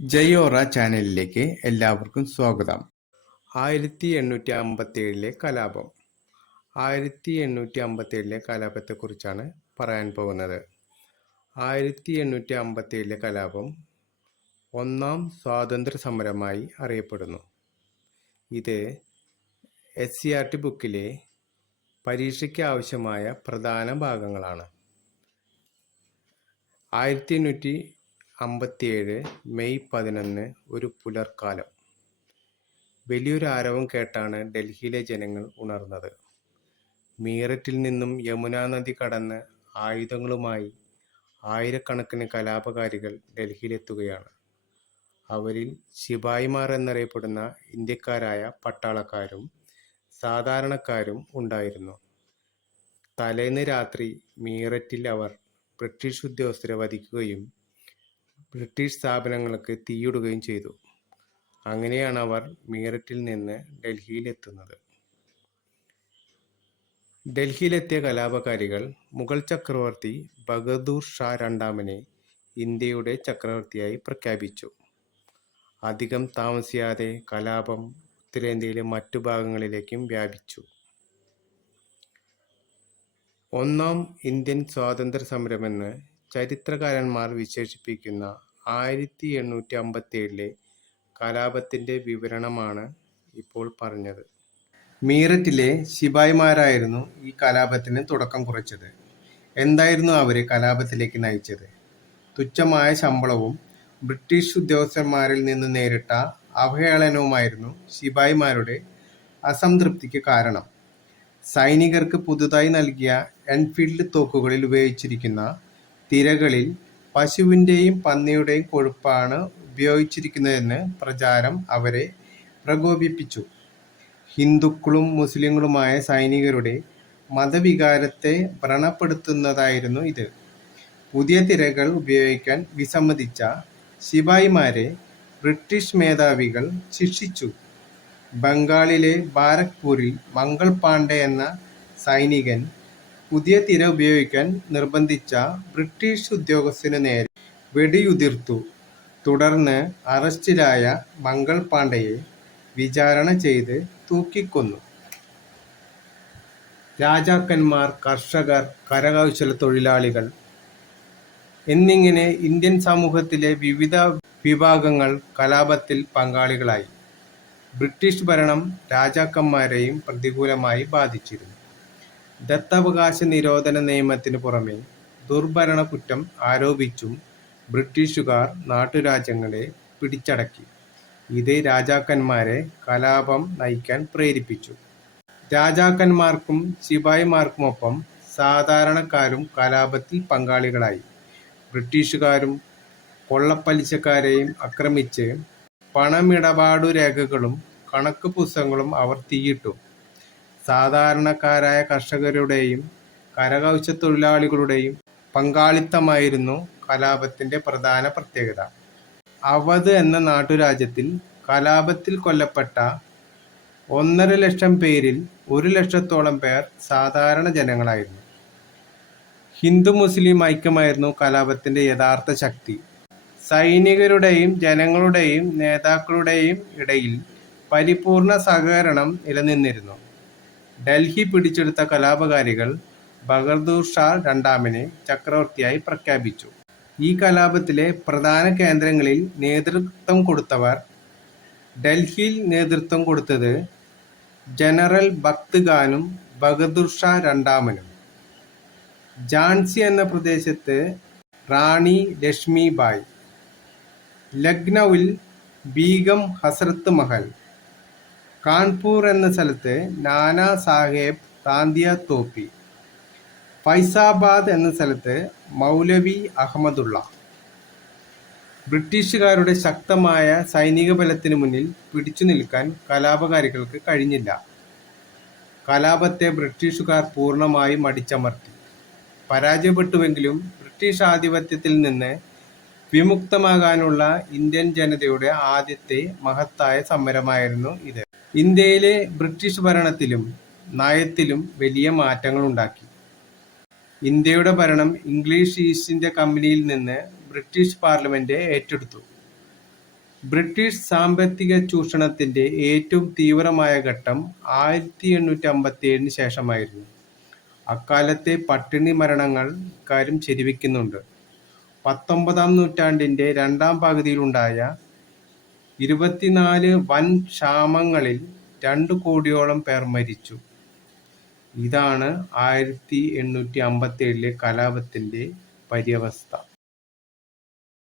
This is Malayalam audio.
ജയോറ ചാനലിലേക്ക് എല്ലാവർക്കും സ്വാഗതം. ആയിരത്തി എണ്ണൂറ്റി അമ്പത്തി ഏഴിലെ കലാപം. ആയിരത്തി എണ്ണൂറ്റി അമ്പത്തി ഏഴിലെ കലാപത്തെക്കുറിച്ചാണ് പറയാൻ പോകുന്നത്. ആയിരത്തി എണ്ണൂറ്റി അമ്പത്തി ഏഴിലെ കലാപം ഒന്നാം സ്വാതന്ത്ര്യ സമരമായി അറിയപ്പെടുന്നു. ഇത് എസ് സി ആർ ടി ബുക്കിലെ പരീക്ഷയ്ക്ക് ആവശ്യമായ പ്രധാന ഭാഗങ്ങളാണ്. ആയിരത്തി എണ്ണൂറ്റി അമ്പത്തിയേഴ് മെയ് പതിനൊന്ന് ഒരു പുലർക്കാലം. വലിയൊരു ആരവം കേട്ടാണ് ഡൽഹിയിലെ ജനങ്ങൾ ഉണർന്നത്. മീററ്റിൽ നിന്നും യമുനാ നദി കടന്ന് ആയുധങ്ങളുമായി ആയിരക്കണക്കിന് കലാപകാരികൾ ഡൽഹിയിലെത്തുകയാണ്. അവരിൽ ശിപായിമാർ എന്നറിയപ്പെടുന്ന ഇന്ത്യക്കാരായ പട്ടാളക്കാരും സാധാരണക്കാരും ഉണ്ടായിരുന്നു. തലേന്ന് രാത്രി മീററ്റിൽ അവർ ബ്രിട്ടീഷ് ഉദ്യോഗസ്ഥരെ വധിക്കുകയും ബ്രിട്ടീഷ് സ്ഥാപനങ്ങൾക്ക് തീയിടുകയും ചെയ്തു. അങ്ങനെയാണ് അവർ മീററ്റിൽ നിന്ന് ഡൽഹിയിൽ എത്തുന്നത് ഡൽഹിയിലെത്തിയ കലാപകാരികൾ മുഗൾ ചക്രവർത്തി ബഹദൂർ ഷാ രണ്ടാമനെ ഇന്ത്യയുടെ ചക്രവർത്തിയായി പ്രഖ്യാപിച്ചു. അധികം താമസിയാതെ കലാപം ഉത്തരേന്ത്യയിലെ മറ്റു ഭാഗങ്ങളിലേക്കും വ്യാപിച്ചു. ഒന്നാം ഇന്ത്യൻ സ്വാതന്ത്ര്യ സമരമെന്ന് ചരിത്രകാരന്മാർ വിശേഷിപ്പിക്കുന്ന ആയിരത്തി എണ്ണൂറ്റി അമ്പത്തി ഏഴിലെ കലാപത്തിന്റെ വിവരണമാണ് ഇപ്പോൾ പറഞ്ഞത്. മീററ്റിലെ ശിപായിമാരായിരുന്നു ഈ കലാപത്തിന് തുടക്കം കുറിച്ചത്. എന്തായിരുന്നു അവരെ കലാപത്തിലേക്ക് നയിച്ചത്? തുച്ഛമായ ശമ്പളവും ബ്രിട്ടീഷ് ഉദ്യോഗസ്ഥന്മാരിൽ നിന്ന് നേരിട്ട അവഹേളനവുമായിരുന്നു ശിപായിമാരുടെ അസംതൃപ്തിക്ക് കാരണം. സൈനികർക്ക് പുതുതായി നൽകിയ എൻഫീൽഡ് തോക്കുകളിൽ ഉപയോഗിച്ചിരിക്കുന്ന തിരകളിൽ പശുവിന്റെയും പന്നിയുടെയും കൊഴുപ്പാണ് ഉപയോഗിച്ചിരിക്കുന്നതെന്ന് പ്രചാരം അവരെ പ്രകോപിപ്പിച്ചു. ഹിന്ദുക്കളും മുസ്ലിങ്ങളുമായ സൈനികരുടെ മതവികാരത്തെ വ്രണപ്പെടുത്തുന്നതായിരുന്നു ഇത്. പുതിയ തിരകൾ ഉപയോഗിക്കാൻ വിസമ്മതിച്ച ശിപായിമാരെ ബ്രിട്ടീഷ് മേധാവികൾ ശിക്ഷിച്ചു. ബംഗാളിലെ ബാരക്പൂരിൽ മംഗൾ പാണ്ഡെ എന്ന സൈനികൻ പുതിയ തിര ഉപയോഗിക്കാൻ നിർബന്ധിച്ച ബ്രിട്ടീഷ് ഉദ്യോഗസ്ഥനു നേരെ വെടിയുതിർത്തു. തുടർന്ന് അറസ്റ്റിലായ മംഗൾ പാണ്ഡെയെ വിചാരണ ചെയ്ത് തൂക്കിക്കൊന്നു. രാജാക്കന്മാർ, കർഷകർ, കരകൗശല തൊഴിലാളികൾ എന്നിങ്ങനെ ഇന്ത്യൻ സമൂഹത്തിലെ വിവിധ വിഭാഗങ്ങൾ കലാപത്തിൽ പങ്കാളികളായി. ബ്രിട്ടീഷ് ഭരണം രാജാക്കന്മാരെയും പ്രതികൂലമായി ബാധിച്ചിരുന്നു. ദത്തവകാശ നിരോധന നിയമത്തിനു പുറമെ ദുർഭരണ കുറ്റം ആരോപിച്ചും ബ്രിട്ടീഷുകാർ നാട്ടുരാജ്യങ്ങളെ പിടിച്ചടക്കി. ഇത് രാജാക്കന്മാരെ കലാപം നയിക്കാൻ പ്രേരിപ്പിച്ചു. രാജാക്കന്മാർക്കും ശിപായിമാർക്കുമൊപ്പം സാധാരണക്കാരും കലാപത്തിൽ പങ്കാളികളായി. ബ്രിട്ടീഷുകാരും കൊള്ളപ്പലിശക്കാരെയും ആക്രമിച്ച് പണമിടപാടു രേഖകളും കണക്ക് പുസ്തകങ്ങളും അവർ തീയിട്ടു. സാധാരണക്കാരായ കർഷകരുടെയും കരകൗശലത്തൊഴിലാളികളുടെയും പങ്കാളിത്തമായിരുന്നു കലാപത്തിന്റെ പ്രധാന പ്രത്യേകത. അവധ് എന്ന നാട്ടുരാജ്യത്തിൽ കലാപത്തിൽ കൊല്ലപ്പെട്ട ഒന്നര ലക്ഷം പേരിൽ ഒരു ലക്ഷത്തോളം പേർ സാധാരണ ജനങ്ങളായിരുന്നു. ഹിന്ദു-മുസ്ലിം ഐക്യമായിരുന്നു കലാപത്തിന്റെ യഥാർത്ഥ ശക്തി. സൈനികരുടെയും ജനങ്ങളുടെയും നേതാക്കളുടെയും ഇടയിൽ പരിപൂർണ സഹകരണം നിലനിന്നിരുന്നു. ഡൽഹി പിടിച്ചെടുത്ത കലാപകാരികൾ ബഹദൂർ ഷാ രണ്ടാമനെ ചക്രവർത്തിയായി പ്രഖ്യാപിച്ചു. ഈ കലാപത്തിലെ പ്രധാന കേന്ദ്രങ്ങളിൽ നേതൃത്വം കൊടുത്തവർ ഡൽഹിയിൽ നേതൃത്വം കൊടുത്തത് ജനറൽ ഭക്ത് ഖാനും ബഹദൂർ ഷാ രണ്ടാമനും. ജാൻസി എന്ന പ്രദേശത്ത് റാണി ലക്ഷ്മിബായ്. ലക്നൌവിൽ ബീഗം ഹസ്രത്ത് മഹൽ. കാൺപൂർ എന്ന സ്ഥലത്ത് നാനാ സാഹേബ് താന്തിയ തോപ്പി. ഫൈസാബാദ് എന്ന സ്ഥലത്ത് മൗലവി അഹമ്മദുള്ള. ബ്രിട്ടീഷുകാരുടെ ശക്തമായ സൈനിക ബലത്തിന് മുന്നിൽ പിടിച്ചു നിൽക്കാൻ കലാപകാരികൾക്ക് കഴിഞ്ഞില്ല. കലാപത്തെ ബ്രിട്ടീഷുകാർ പൂർണമായും അടിച്ചമർത്തി. പരാജയപ്പെട്ടുവെങ്കിലും ബ്രിട്ടീഷ് ആധിപത്യത്തിൽ നിന്ന് വിമുക്തമാകാനുള്ള ഇന്ത്യൻ ജനതയുടെ ആദ്യത്തെ മഹത്തായ സമരമായിരുന്നു ഇത്. ഇന്ത്യയിലെ ബ്രിട്ടീഷ് ഭരണത്തിലും നയത്തിലും വലിയ മാറ്റങ്ങൾ മാറ്റങ്ങളുണ്ടാക്കി. ഇന്ത്യയുടെ ഭരണം ഇംഗ്ലീഷ് ഈസ്റ്റ് ഇന്ത്യ കമ്പനിയിൽ നിന്ന് ബ്രിട്ടീഷ് പാർലമെന്റ് ഏറ്റെടുത്തു. ബ്രിട്ടീഷ് സാമ്പത്തിക ചൂഷണത്തിന്റെ ഏറ്റവും തീവ്രമായ ഘട്ടം ആയിരത്തി എണ്ണൂറ്റി അമ്പത്തി ഏഴിന് ശേഷമായിരുന്നു. അക്കാലത്തെ പട്ടിണി മരണങ്ങൾ ഇക്കാര്യം ചെരിവിക്കുന്നുണ്ട് പത്തൊമ്പതാം നൂറ്റാണ്ടിന്റെ രണ്ടാം പകുതിയിലുണ്ടായ ഇരുപത്തിനാല് വൻ ക്ഷാമങ്ങളിൽ രണ്ടു കോടിയോളം പേർ മരിച്ചു. ഇതാണ് ആയിരത്തി എണ്ണൂറ്റി അമ്പത്തി ഏഴിലെ കലാപത്തിന്റെ പര്യവസ്ഥ.